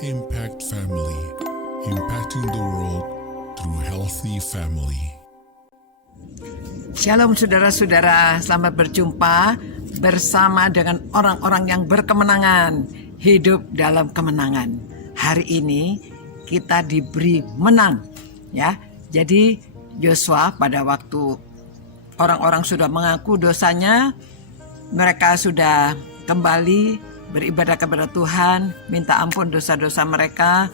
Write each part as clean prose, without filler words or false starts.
Impact Family, impacting the world through healthy family. Shalom saudara-saudara, selamat berjumpa bersama dengan orang-orang yang berkemenangan, hidup dalam kemenangan. Hari ini kita diberi menang, ya. Jadi Yosua pada waktu orang-orang sudah mengaku dosanya, mereka sudah kembali beribadah kepada Tuhan, minta ampun dosa-dosa mereka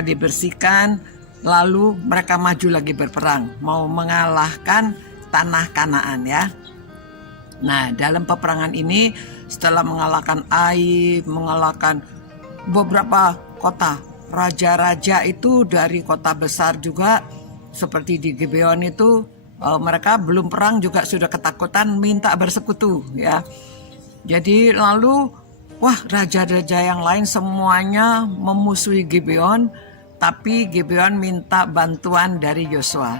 dibersihkan, lalu mereka maju lagi berperang, mau mengalahkan tanah Kanaan, ya. Nah, dalam peperangan ini setelah mengalahkan Ai, mengalahkan beberapa kota, raja-raja itu dari kota besar juga, seperti di Gibeon itu, mereka belum perang juga sudah ketakutan minta bersekutu, ya. Jadi lalu raja-raja yang lain semuanya memusuhi Gibeon, tapi Gibeon minta bantuan dari Yosua.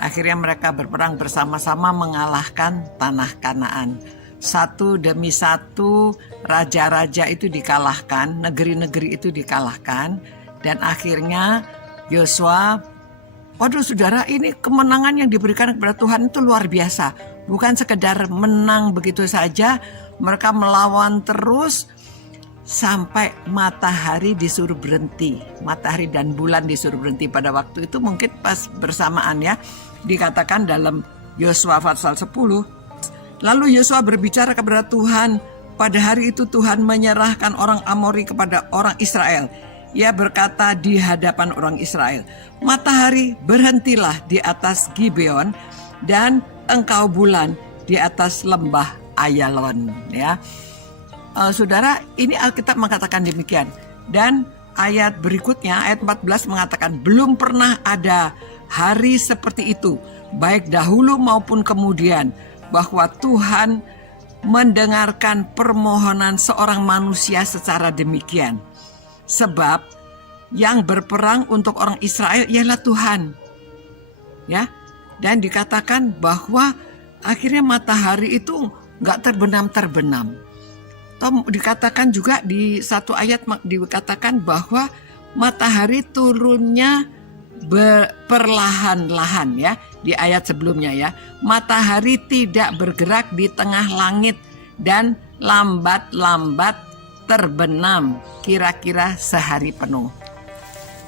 Akhirnya mereka berperang bersama-sama mengalahkan tanah Kanaan. Satu demi satu raja-raja itu dikalahkan, negeri-negeri itu dikalahkan, dan akhirnya Yosua, saudara, ini kemenangan yang diberikan kepada Tuhan itu luar biasa. Bukan sekedar menang begitu saja, mereka melawan terus sampai matahari disuruh berhenti. Matahari dan bulan disuruh berhenti pada waktu itu, mungkin pas bersamaan, ya. Dikatakan dalam Yosua pasal 10. Lalu Yosua berbicara kepada Tuhan. Pada hari itu Tuhan menyerahkan orang Amori kepada orang Israel. Ia berkata di hadapan orang Israel, matahari berhentilah di atas Gibeon dan engkau bulan di atas lembah Ayalon, ya. Saudara, ini Alkitab mengatakan demikian. Dan ayat berikutnya, ayat 14 mengatakan, belum pernah ada hari seperti itu, baik dahulu maupun kemudian, bahwa Tuhan mendengarkan permohonan seorang manusia secara demikian. Sebab yang berperang untuk orang Israel ialah Tuhan, ya. Dan dikatakan bahwa akhirnya matahari itu gak terbenam-terbenam. Dikatakan juga di satu ayat dikatakan bahwa matahari turunnya perlahan-lahan, ya. Di ayat sebelumnya, ya, matahari tidak bergerak di tengah langit dan lambat-lambat terbenam kira-kira sehari penuh.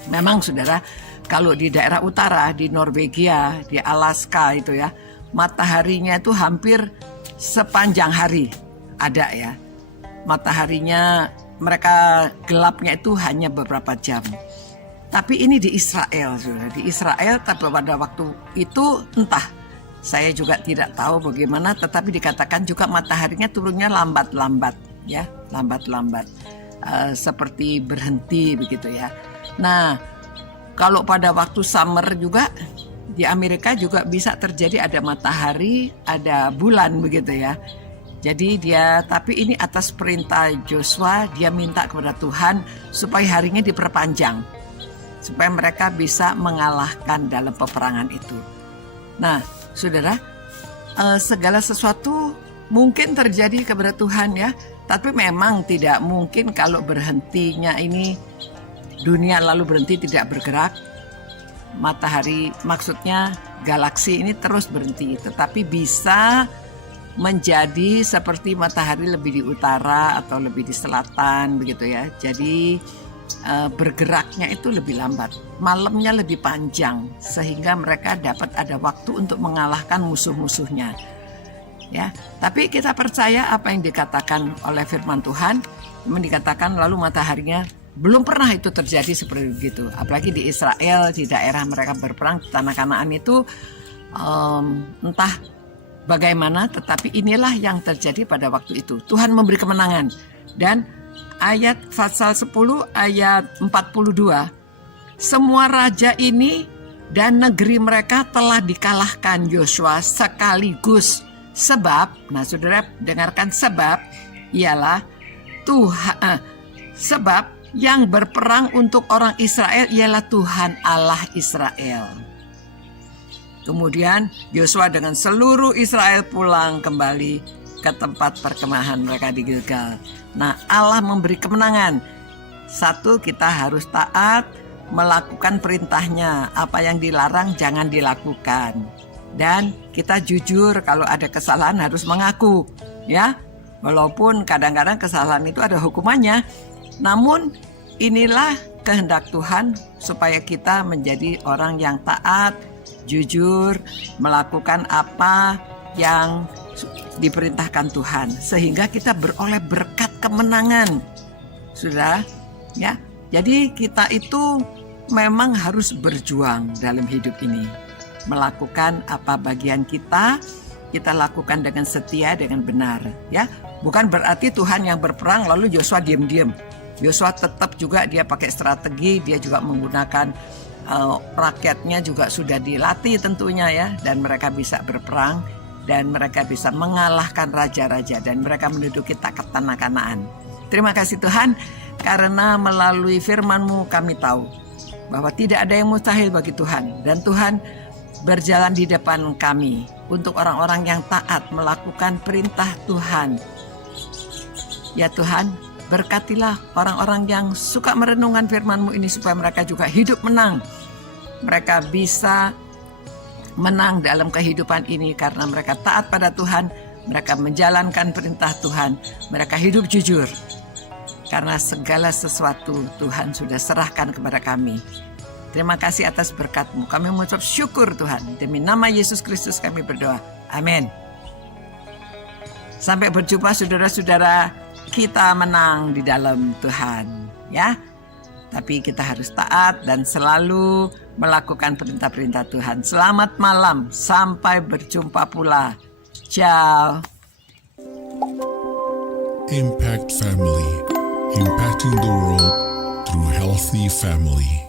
Memang saudara, kalau di daerah utara, di Norwegia, di Alaska itu, ya, mataharinya itu hampir sepanjang hari ada, ya. Mataharinya mereka gelapnya itu hanya beberapa jam. Tapi ini di Israel, saudara. Di Israel, tapi pada waktu itu entah, saya juga tidak tahu bagaimana, tetapi dikatakan juga mataharinya turunnya lambat-lambat, ya, lambat-lambat, seperti berhenti begitu, ya. Nah, kalau pada waktu summer juga di Amerika juga bisa terjadi ada matahari, ada bulan begitu, ya. Jadi tapi ini atas perintah Yosua, dia minta kepada Tuhan supaya harinya diperpanjang, supaya mereka bisa mengalahkan dalam peperangan itu. Nah, saudara, segala sesuatu mungkin terjadi kepada Tuhan, ya. Tapi memang tidak mungkin kalau berhentinya ini dunia lalu berhenti tidak bergerak. Matahari, maksudnya galaksi ini terus berhenti, tetapi bisa menjadi seperti matahari lebih di utara atau lebih di selatan begitu, ya. Jadi bergeraknya itu lebih lambat, malamnya lebih panjang, sehingga mereka dapat ada waktu untuk mengalahkan musuh-musuhnya, ya. Tapi kita percaya apa yang dikatakan oleh firman Tuhan. Dikatakan lalu mataharinya, belum pernah itu terjadi seperti itu. Apalagi di Israel, di daerah mereka berperang, tanah Kanaan itu entah bagaimana, tetapi inilah yang terjadi pada waktu itu. Tuhan memberi kemenangan. Dan ayat pasal 10 ayat 42, semua raja ini dan negeri mereka telah dikalahkan Yosua sekaligus. Sebab, nah saudara dengarkan, sebab ialah Tuhan, sebab yang berperang untuk orang Israel ialah Tuhan Allah Israel. Kemudian Yosua dengan seluruh Israel pulang kembali ke tempat perkemahan mereka di Gilgal. Nah, Allah memberi kemenangan. Satu, kita harus taat melakukan perintahnya. Apa yang dilarang jangan dilakukan. Dan kita jujur, kalau ada kesalahan harus mengaku, ya. Walaupun kadang-kadang kesalahan itu ada hukumannya. Namun inilah kehendak Tuhan supaya kita menjadi orang yang taat, jujur, melakukan apa yang diperintahkan Tuhan, sehingga kita beroleh berkat kemenangan. Sudah, ya. Jadi kita itu memang harus berjuang dalam hidup ini. Melakukan apa bagian kita lakukan dengan setia, dengan benar, ya. Bukan berarti Tuhan yang berperang lalu Yosua diam-diam. Yosua tetap juga dia pakai strategi, dia juga menggunakan rakyatnya juga sudah dilatih tentunya, ya, dan mereka bisa berperang dan mereka bisa mengalahkan raja-raja dan mereka menduduki tanah Kanaan. Terima kasih Tuhan, karena melalui firman-Mu kami tahu bahwa tidak ada yang mustahil bagi Tuhan, dan Tuhan berjalan di depan kami untuk orang-orang yang taat melakukan perintah Tuhan. Ya Tuhan, berkatilah orang-orang yang suka merenungkan firman-Mu ini supaya mereka juga hidup menang. Mereka bisa menang dalam kehidupan ini karena mereka taat pada Tuhan, mereka menjalankan perintah Tuhan, mereka hidup jujur. Karena segala sesuatu Tuhan sudah serahkan kepada kami. Terima kasih atas berkat-Mu. Kami mengucap syukur Tuhan. Demi nama Yesus Kristus kami berdoa. Amin. Sampai berjumpa saudara-saudara, kita menang di dalam Tuhan, ya. Tapi kita harus taat dan selalu melakukan perintah-perintah Tuhan. Selamat malam, sampai berjumpa pula. Ciao. Impact Family, impacting the world through healthy family.